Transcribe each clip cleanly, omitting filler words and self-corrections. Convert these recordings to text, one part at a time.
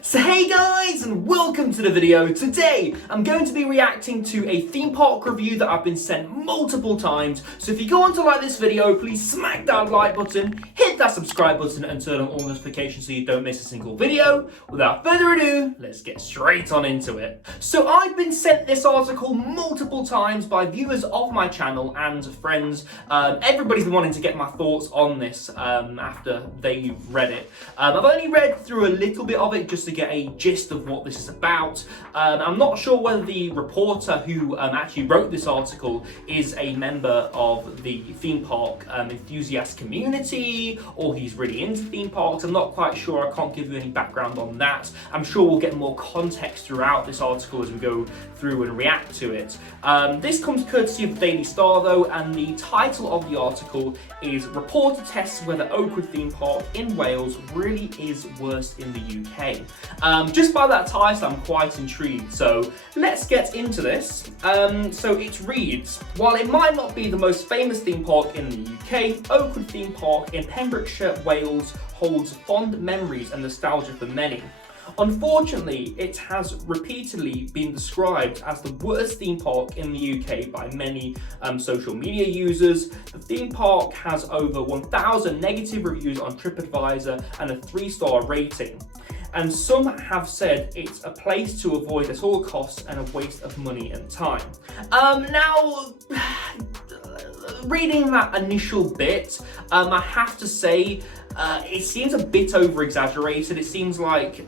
So hey guys, and welcome to the video. Today I'm going to be reacting to a theme park review that I've been sent multiple times. So if you go on to like this video, please smack that like button, hit that subscribe button and turn on all notifications so you don't miss a single video. Without further ado, let's get straight on into it. So I've been sent this article multiple times by viewers of my channel and friends. Everybody's been wanting to get my thoughts on this after they read it. I've only read through a little bit of it just to get a gist of what this is about. I'm not sure whether the reporter who actually wrote this article is a member of the theme park enthusiast community, or he's really into theme parks. I'm not quite sure. I can't give you any background on that. I'm sure we'll get more context throughout this article as we go through and react to it. This comes courtesy of the Daily Star though, and the title of the article is "Reporter Tests Whether Oakwood Theme Park in Wales Really Is Worst in the UK." Just by that title, I'm quite intrigued. So let's get into this. So it reads, while it might not be the most famous theme park in the UK, Oakwood Theme Park in Pembrokeshire, Wales holds fond memories and nostalgia for many. Unfortunately, it has repeatedly been described as the worst theme park in the UK by many social media users. The theme park has over 1,000 negative reviews on TripAdvisor and a 3-star rating. And some have said it's a place to avoid at all costs and a waste of money and time. Now, reading that initial bit, I have to say, it seems a bit over-exaggerated. It seems like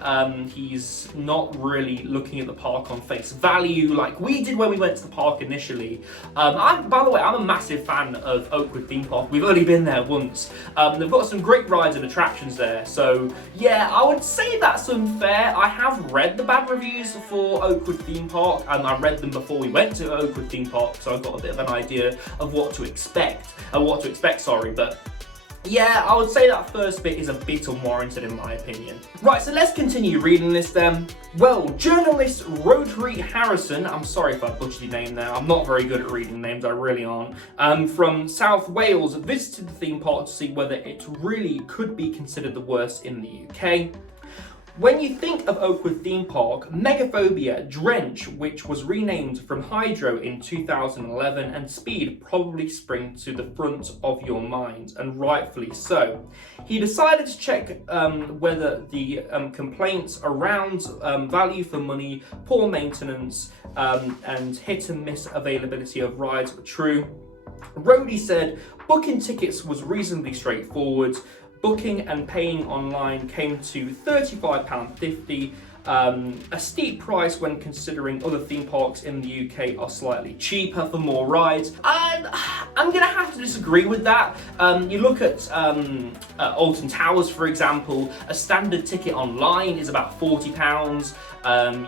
he's not really looking at the park on face value like we did when we went to the park initially. By the way, I'm a massive fan of Oakwood Theme Park. We've only been there once. They've got some great rides and attractions there. So yeah, I would say that's unfair. I have read the bad reviews for Oakwood Theme Park, and I read them before we went to Oakwood Theme Park, so I've got a bit of an idea of what to expect. But yeah, I would say that first bit is a bit unwarranted in my opinion. Right, so let's continue reading this then. Well, journalist Rhodri Harrison, I'm sorry if I butchered your name there, I'm not very good at reading names, I really aren't, from South Wales, visited the theme park to see whether it really could be considered the worst in the UK. When you think of Oakwood Theme Park, Megaphobia, Drench, which was renamed from Hydro in 2011, and Speed probably spring to the front of your mind, and rightfully so. He decided to check whether the complaints around value for money, poor maintenance, and hit and miss availability of rides were true. Rhodri said booking tickets was reasonably straightforward. Booking and paying online came to £35.50, a steep price when considering other theme parks in the UK are slightly cheaper for more rides. And I'm going to have to disagree with that. You look at Alton Towers, for example, a standard ticket online is about £40.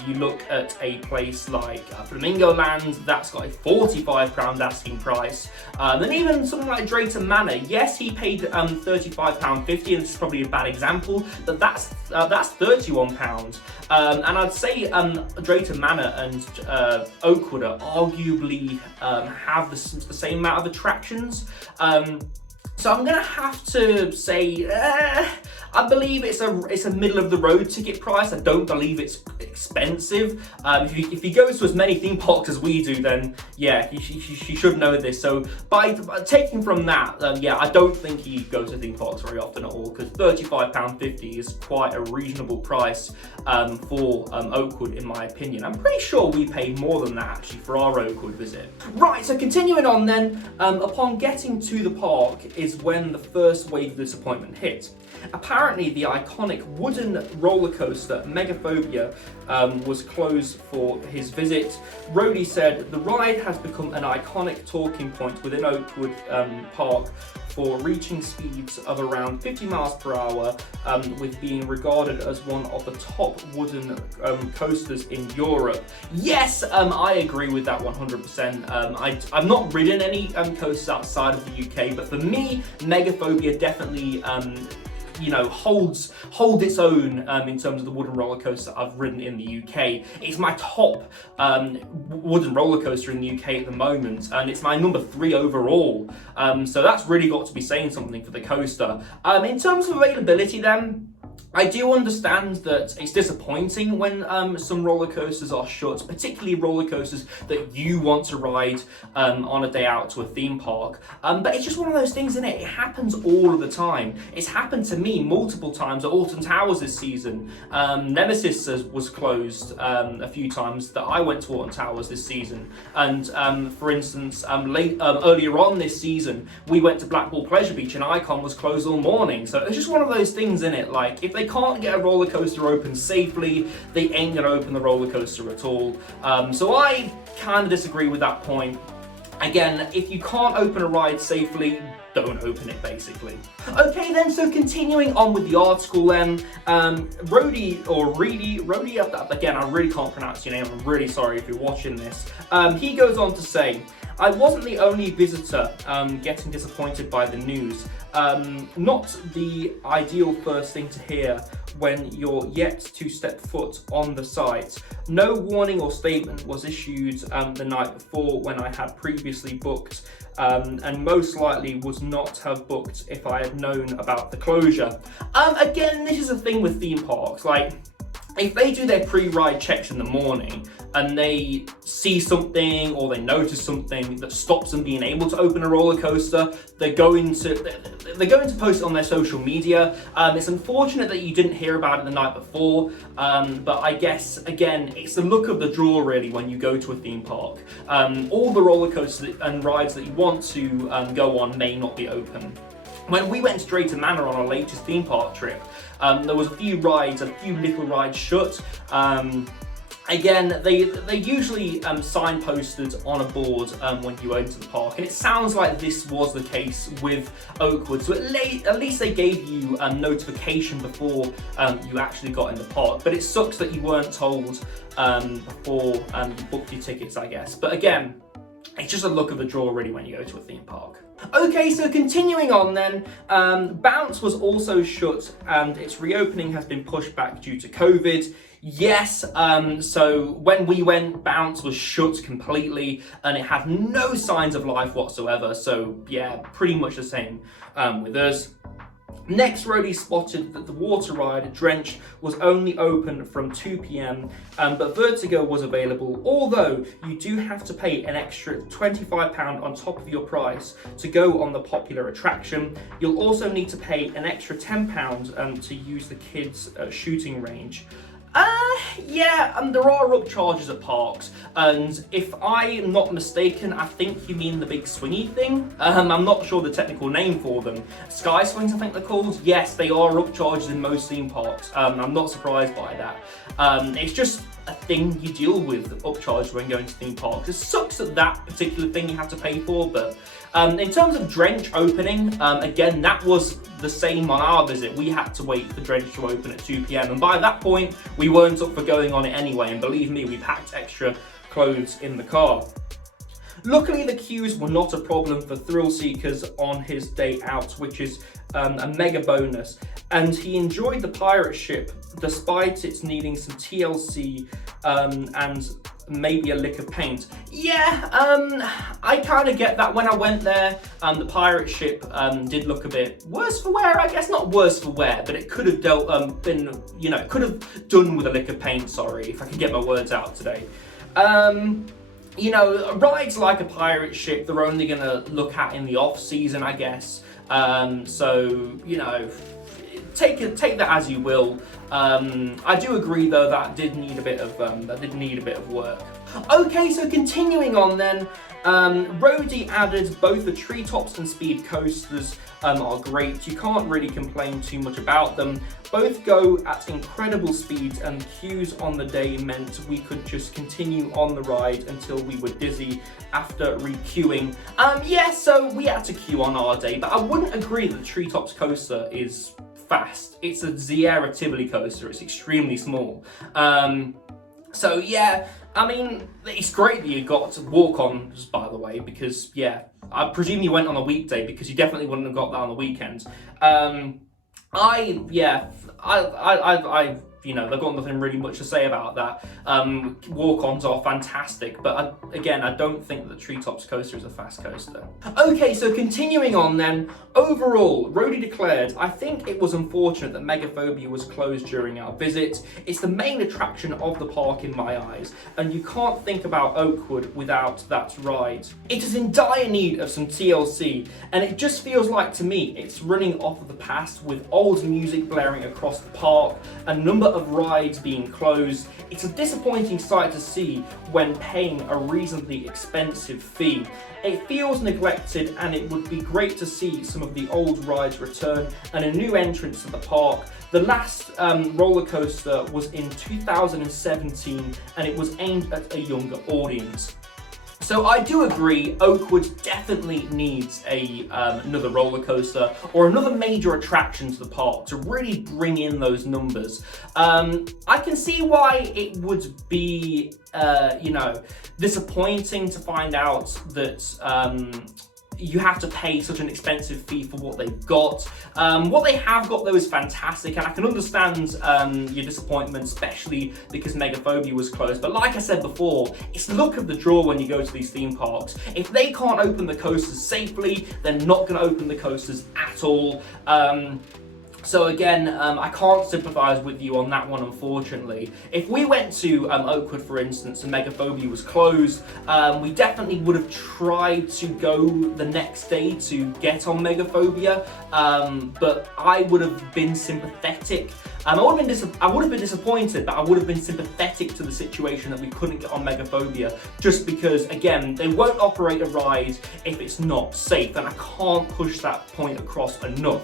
You look at a place like Flamingo Land, that's got a £45 asking price. And even something like Drayton Manor, yes, he paid £35.50, and this is probably a bad example, but that's £31. And I'd say Drayton Manor and Oakwood are arguably have the same amount of attractions. So I'm gonna have to say, I believe it's a middle of the road ticket price. I don't believe it's expensive. If he goes to as many theme parks as we do, then yeah, he should know this. So by taking from that, yeah, I don't think he goes to theme parks very often at all, because £35.50 is quite a reasonable price for Oakwood, in my opinion. I'm pretty sure we paid more than that actually for our Oakwood visit. Right, so continuing on then, upon getting to the park is when the first wave of disappointment hit. Apparently, the iconic wooden roller coaster Megaphobia was closed for his visit. Rhodri said the ride has become an iconic talking point within Oakwood Park for reaching speeds of around 50 miles per hour, with being regarded as one of the top wooden coasters in Europe. Yes, I agree with that 100%. I've not ridden any coasters outside of the UK, but for me, Megaphobia definitely holds its own in terms of the wooden roller coaster I've ridden in the UK. It's my top wooden roller coaster in the UK at the moment, and it's my number 3 overall. So that's really got to be saying something for the coaster. In terms of availability then, I do understand that it's disappointing when some roller coasters are shut, particularly roller coasters that you want to ride on a day out to a theme park. But it's just one of those things, isn't it? It happens all of the time. It's happened to me multiple times at Alton Towers this season. Nemesis was closed a few times that I went to Alton Towers this season. And for instance, earlier on this season, we went to Blackpool Pleasure Beach and Icon was closed all morning. So it's just one of those things, isn't it? Like, if they can't get a roller coaster open safely, they ain't gonna open the roller coaster at all. So I kind of disagree with that point. Again, if you can't open a ride safely, don't open it, basically. Okay then, so continuing on with the article then, Rody, again, I really can't pronounce your name, I'm really sorry if you're watching this. He goes on to say, I wasn't the only visitor getting disappointed by the news. Not the ideal first thing to hear when you're yet to step foot on the site. No warning or statement was issued the night before when I had previously booked, and most likely would not have booked if I had known about the closure. Again, this is a thing with theme parks, like, if they do their pre-ride checks in the morning and they see something or they notice something that stops them being able to open a roller coaster, they're going to post it on their social media. It's unfortunate that you didn't hear about it the night before, but I guess, again, it's the luck of the draw really when you go to a theme park. All the roller coasters and rides that you want to go on may not be open. When we went to Drayton Manor on our latest theme park trip, there was a few little rides shut. Again, they usually signposted on a board when you enter the park, and it sounds like this was the case with Oakwood. So at least they gave you a notification before you actually got in the park. But it sucks that you weren't told before you booked your tickets, I guess. But again, it's just a luck of the draw really when you go to a theme park. Okay, so continuing on then, Bounce was also shut and its reopening has been pushed back due to COVID. Yes, so when we went, Bounce was shut completely and it had no signs of life whatsoever. So yeah, pretty much the same with us. Next, Rody spotted that the water ride, Drench, was only open from 2 p.m, but Vertigo was available, although you do have to pay an extra £25 on top of your price to go on the popular attraction. You'll also need to pay an extra £10 to use the kids' shooting range. There are upcharges at parks, and if I'm not mistaken, I think you mean the big swingy thing. I'm not sure the technical name for them. Sky swings, I think they're called. Yes, they are upcharges in most theme parks. I'm not surprised by that. It's just a thing you deal with, upcharges when going to theme parks. It sucks that that particular thing you have to pay for, but in terms of Drench opening, again, that was the same on our visit. We had to wait for Drench to open at 2 p.m, and by that point, we weren't up for going on it anyway, and believe me, we packed extra clothes in the car. Luckily, the queues were not a problem for thrill seekers on his day out, which is a mega bonus. And he enjoyed the pirate ship, despite its needing some TLC and maybe a lick of paint. Yeah, I kind of get that. When I went there, the pirate ship did look a bit worse for wear, I guess. Not worse for wear, but it could have it could have done with a lick of paint, sorry, if I could get my words out today. Rides like a pirate ship, they're only going to look at in the off season, I guess. Take that as you will. I do agree though that did need a bit of work. Okay, so continuing on then, Rody added both the treetops and speed coasters are great. You can't really complain too much about them. Both go at incredible speeds, and queues on the day meant we could just continue on the ride until we were dizzy after re-queuing. So we had to queue on our day, but I wouldn't agree that the treetops coaster is fast. It's a Sierra Tivoli coaster. It's extremely small. So yeah, I mean, it's great that you got to walk on, by the way, because yeah, I presume you went on a weekday because you definitely wouldn't have got that on the weekend. I you know, they've got nothing really much to say about that. Walk-ons are fantastic, but again, I don't think that the Treetops coaster is a fast coaster. Okay, so continuing on then, overall, Rody declared, I think it was unfortunate that Megaphobia was closed during our visit. It's the main attraction of the park in my eyes, and you can't think about Oakwood without that ride. It is in dire need of some TLC, and it just feels like to me it's running off of the past with old music blaring across the park, a number of rides being closed. It's a disappointing sight to see when paying a reasonably expensive fee. It feels neglected, and it would be great to see some of the old rides return and a new entrance to the park. The last roller coaster was in 2017, and it was aimed at a younger audience. So I do agree, Oakwood definitely needs another roller coaster or another major attraction to the park to really bring in those numbers. I can see why it would be, you know, disappointing to find out that you have to pay such an expensive fee for what they've got. What they have got though is fantastic, and I can understand your disappointment, especially because Megaphobia was closed. But like I said before, it's luck of the draw when you go to these theme parks. If they can't open the coasters safely, they're not going to open the coasters at all. So again, I can't sympathise with you on that one, unfortunately. If we went to Oakwood, for instance, and Megaphobia was closed, we definitely would have tried to go the next day to get on Megaphobia, but I would have been sympathetic. I would have been disappointed, but I would have been sympathetic to the situation that we couldn't get on Megaphobia, just because, again, they won't operate a ride if it's not safe, and I can't push that point across enough.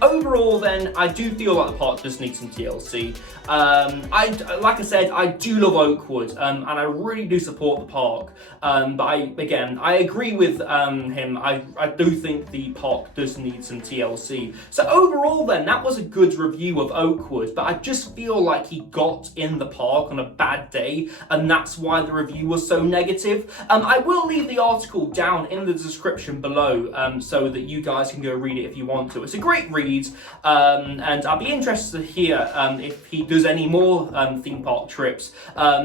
Overall then, I do feel like the park does need some TLC. Like I said, I do love Oakwood, and I really do support the park. But I agree with him. I do think the park does need some TLC. So overall then, that was a good review of Oakwood, but I just feel like he got in the park on a bad day, and that's why the review was so negative. I will leave the article down in the description below, so that you guys can go read it if you want to. It's a great read, and I'll be interested to hear if he does any more theme park trips.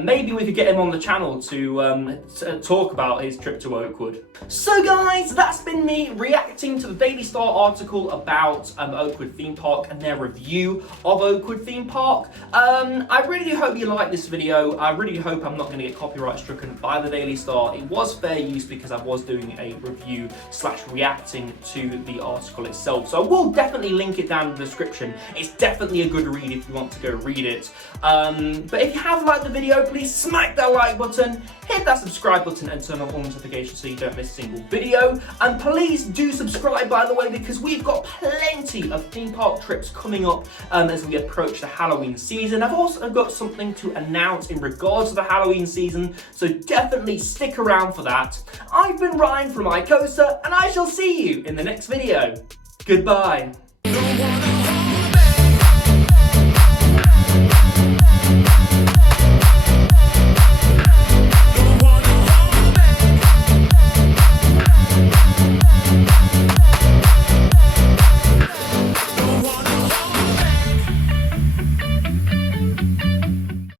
Maybe we could get him on the channel to talk about his trip to Oakwood. So guys, that's been me reacting to the Daily Star article about Oakwood Theme Park and their review of Oakwood Theme Park. I really do hope you like this video. I really hope I'm not going to get copyright stricken by the Daily Star. It was fair use because I was doing a review / reacting to the article itself. So I will definitely link it down in the description. It's definitely a good read if you want to go read it. But if you have liked the video, please smack that like button, hit that subscribe button, and turn on all notifications so you don't miss a single video. And please do subscribe, by the way, because we've got plenty of theme park trips coming up as we approach the Halloween season. I've also got something to announce in regards to the Halloween season, so definitely stick around for that. I've been Ryan from iCoaster, and I shall see you in the next video. Goodbye.